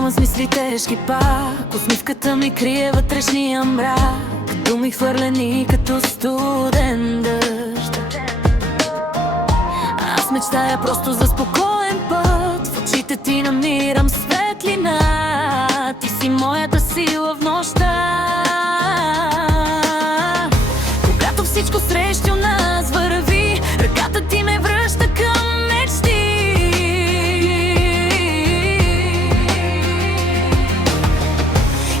Няма с мисли тежки пак, усмивката ми крие вътрешния мрак, думи хвърлени като студен дъжд. Аз мечтая просто за спокоен път, в очите ти намирам светлина. Ти си моята сила в нощта. Когато всичко срещу нас върви, ръката ти ме връща към мечти.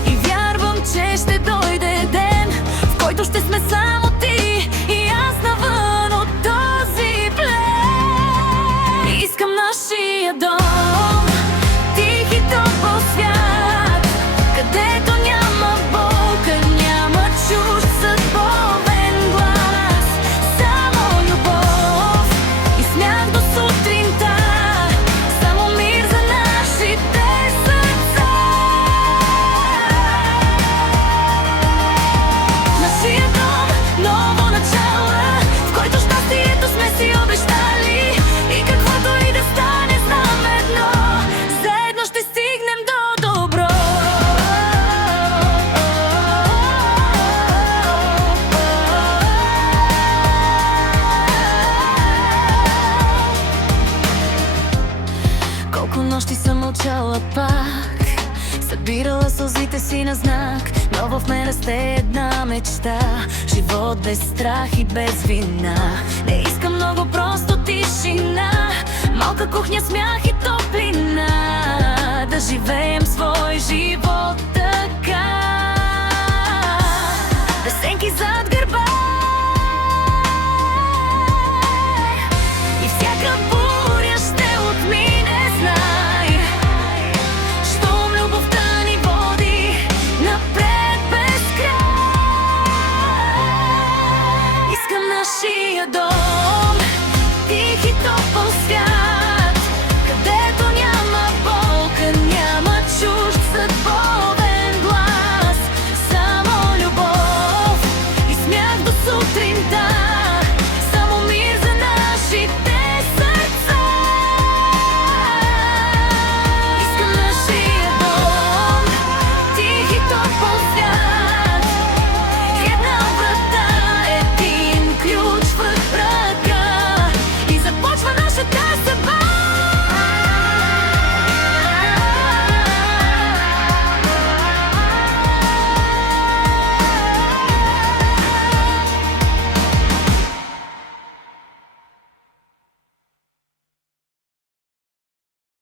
И вярвам, че ще дойде ден, в който ще сме само ти и аз навън от този плен. Искам нашия дом, тих и топъл свят, където няма болка, няма чужд съдбовен глас. Само любов и смях до сутринта, само мир за нашите сърца. Нашия дом, ново начало, в който щастието сме си обещали. И каквото и да стане, знам едно, заедно ще стигнем до добро. Колко нощи съм мълчала пак, събирала сълзите си на знак, но в мен расте една мечта. Живот без страх и без вина. Не искам много, просто тишина, малка кухня, смях и топлина. Да живеем свой живот.